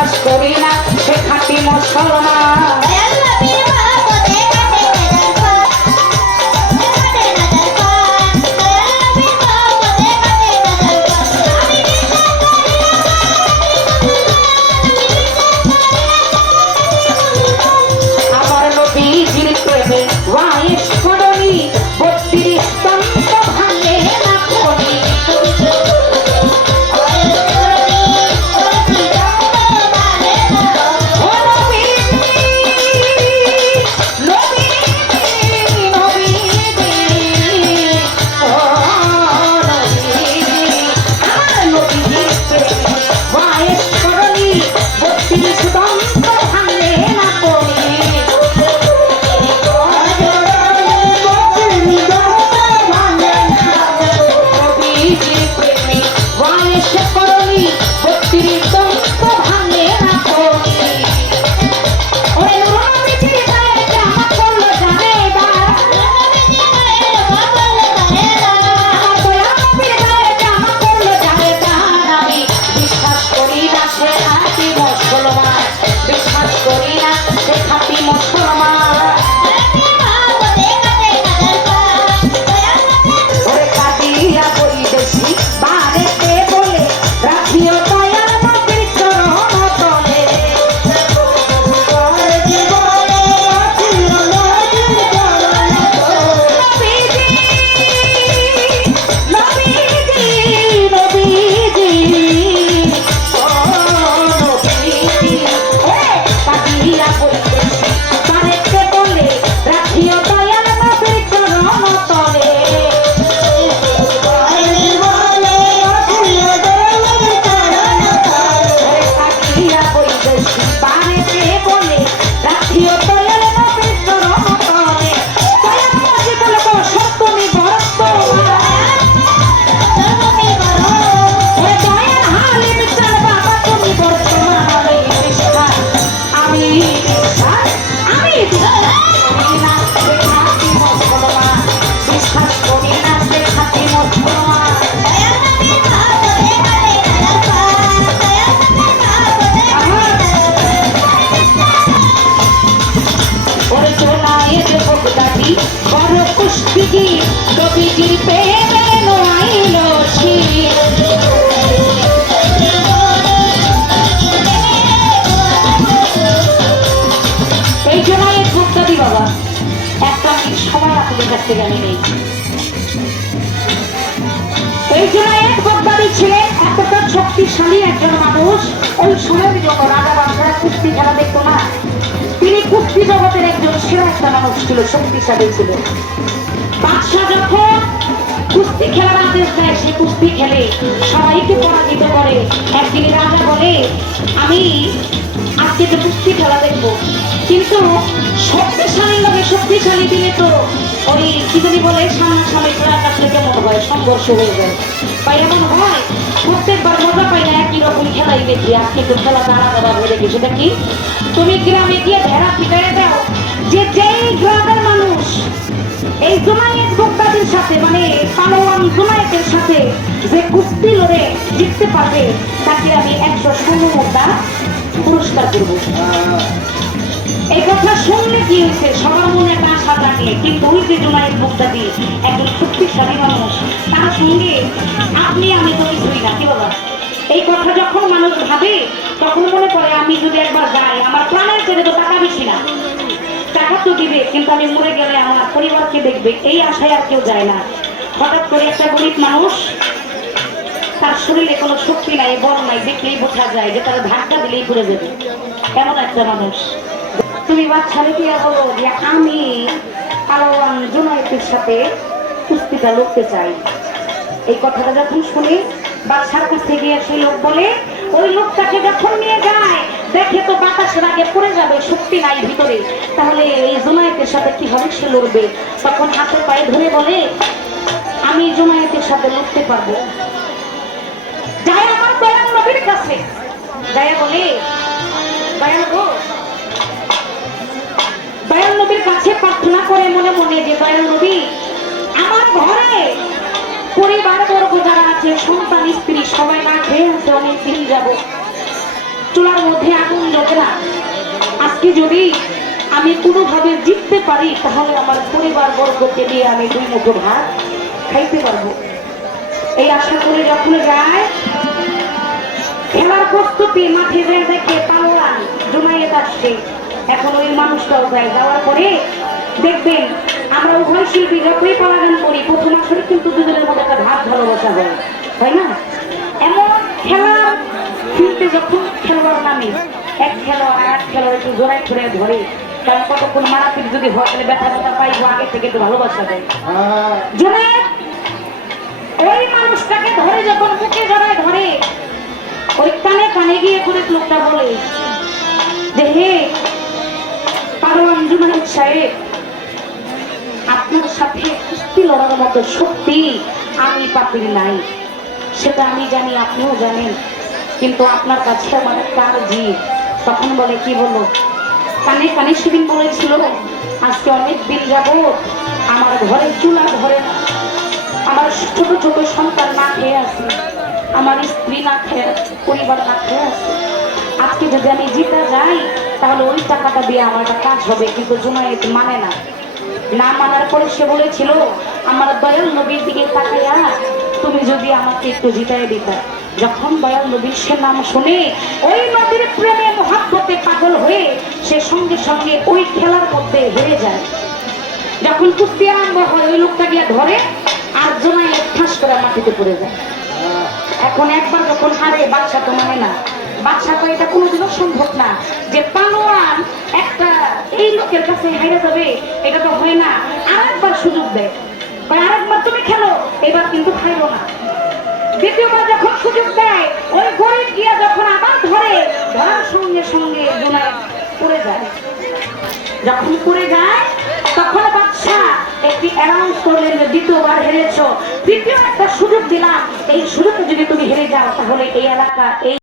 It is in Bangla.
বিশ্বাস করি না সে খাঁটি মুসলমান। আমার নবীজির প্রেমে ওয়াইস করনি 32 স্তম্ভ ভাঙে না করি। এই জুনায়েদ বাগদাদি ছিলেন এতটা শক্তিশালী একজন মানুষ। ওই সময়ের জন্য রাজা বাদশারা কুস্তি খেলা দেখতো না, তিনি কুস্তি জগতের একজন সেরা একটা মানুষ ছিল, শক্তিশালী ছিল। বাদশা যখন কুস্তি খেলার আদেশ দেয় সে কুস্তি খেলে সবাইকে পরাজিত করে। একদিন রাজা বলে আমি আজকে তো কুস্তি খেলা দেখবো, কিন্তু শক্তিশালী লোকে শক্তিশালী দিলে তো ওই কি জানি বলে সামনাসামনি আকাশ থেকে মনে হয় সংঘর্ষ হয়ে যায়, বা এমন হয় প্রত্যেকবার মজা পাই না একই রকম খেলাই দেখি। আজকে তো খেলাটা আলাদা ভাবে দেখি। সেটা কি, তুমি গ্রামে গিয়ে ভেড়া ফিটাই দাও যে যেই গ্রামের মানুষ এই জুনায়েদ বাগদাদির সাথে মানে পালোয়ান জুনায়েদের সাথে যে কুস্তি লড়ে জিততে পারবে তাকে আমি 100 স্বর্ণ মুদ্রা পুরস্কার করবো। এই কথা শুনলে কি হয়েছে, সবার মনে একটা আশা থাকে, কিন্তু ওই যে জুনায়েদ বাগদাদি একজন শক্তিশালী মানুষ, তার সঙ্গে আপনি আমি তো কিছুই না। কি বাবা, এই কথা যখন মানুষ ভাবে তখন মনে করে আমি যদি একবার যাই আমার প্রাণের ছেড়ে তো টাকা বেশি না, টাকা তো দিবে কিন্তু আমি মরে গেলে আমার পরিবারকে দেখবে, এই আশায় আর কেউ যায় না। হঠাৎ করে একটা গরিব মানুষ, তার শরীরে কোনো শক্তি নাই, বল নাই, দেখলেই বোঝা যায় যে তারা ধাক্কা দিলেই পড়ে যাবে, এমন একটা মানুষ। তুমি বাচ্চারে কি বলো যে আমি পালোয়ান জুনায়েদের সাথে কুস্তিটা লড়তে চাই। এই কথাটা যখন শুনে বাদশার কাছে গিয়ে সেই লোক বলে, ওই লোকটাকে যখন নিয়ে যায় দেখে তো বাতাসের আগে পড়ে যাবে, শক্তি নাই ভিতরে, তাহলে এই জুনায়েদের সাথে কিভাবে সে লড়বে? তখন হাতে পায়ে ধরে বলে আমি জুনায়েদের সাথে লড়তে পারবো। যায় আমার দয়াল নবীর কাছে, যায় বলে দয়াল নবীর কাছে প্রার্থনা করে মনে মনে যে দয়াল নবী আমার ঘরে পরিবার বর্গ যারা আছে, সন্তান স্ত্রী সবাই না খেয়ে আছে, অনেক দিন যাব, চুলার মধ্যে আগুন জ্বলে না। আজকে যদি আমি কোনোভাবে জিততে পারি তাহলে আমার পরিবার বর্গকে নিয়ে আমি 2 মুঠো ভাত খাইতে পারবো। এই আশা করে যখন যায় খেলার প্রস্তুতি মাঠে যায় দেখে পালোয়ান জুনায়েদ আসছে। এখন ওই মানুষটাও যায়, যাওয়ার পরে দেখবেন আমরা উভয় শিল্পী যতই পালাগান করি প্রথম আসরে কিন্তু দুজনের মধ্যে একটা ভাব ভালোবাসা হয়, তাই না? এমন খেলার ফিল্ডে যখন খেলোয়াড় নামে এক খেলোয়াড় আর এক খেলোয়াড় একটু জোড়ায় ধরে ধরে, কারণ কতক্ষণ মারাপিট যদি হয় তাহলে ব্যথা ব্যথা পাইবো, আগে থেকে একটু ভালোবাসা দেয়। জুনায়েদ ওই মানুষটাকে ধরে যখন বুকে জড়ায় ধরে ওই কানে কানে গিয়ে করে লোকটা বলে যে হে পালোয়ান জুনায়েদ সাহেব, আপনার সাথে কুস্তি লড়ার মতো শক্তি আমি পাপির নাই, সেটা আমি জানি, আপনিও জানেন, কিন্তু আপনার কাছে আমার একটা আরজি। তখন বলে কি বলো? কানে কানে সেদিন বলেছিল আজকে অনেক দিন যাবত আমার ঘরে চুলা ধরে না, আমার ছোট ছোট সন্তান না খেয়ে আছে, আমার স্ত্রী না খেয়ে, পরিবার না খেয়ে আছে। আজকে যদি আমি জিতে যাই তাহলে ওই টাকাটা দিয়ে আমার একটা কাজ হবে, কিন্তু জুনায়েদ মানে না। না মানার পরে সে বলেছিল আমার দয়াল নবীর দিকে তাকাইয়া তুমি যদি আমাকে একটু জিতাই দিতা। যখন দয়াল নবীর সে নাম শুনে ওই নবীর প্রেমে মহাব্বতে পাগল হয়ে সে সঙ্গে সঙ্গে ওই খেলার মধ্যে হেরে যায়। যখন কুস্তি আরম্ভ হয় ওই লোকটা গিয়ে ধরে আর জুনায়েদ ঠাস করে মাটিতে পড়ে যায়। এখন একবার যখন হারে বাদশা তো মানে না, বাদশা তো এটা কোনোদিনও সম্ভব না যে পালোয়ান একটা এই লোকের কাছে হেরে যাবে, এটা তো হয় না। আরেকবার সুযোগ দেয়, আরেকবার তুমি খেলো, এবার কিন্তু খাইলো না। দ্বিতীয়বার যখন সুযোগ দেয় ওই গরিব গিয়া যখন আবার ধরে, ধরার সঙ্গে সঙ্গে জুনায়েদ পড়ে যায়। যখন পড়ে যায় তখন বাদশা একটি অ্যানাউন্স করলেন যে দ্বিতীয়বার হেরেছো, দ্বিতীয় একটা সুযোগ দিলাম, এই সুযোগে যদি তুমি হেরে যাও তাহলে এই এলাকা এই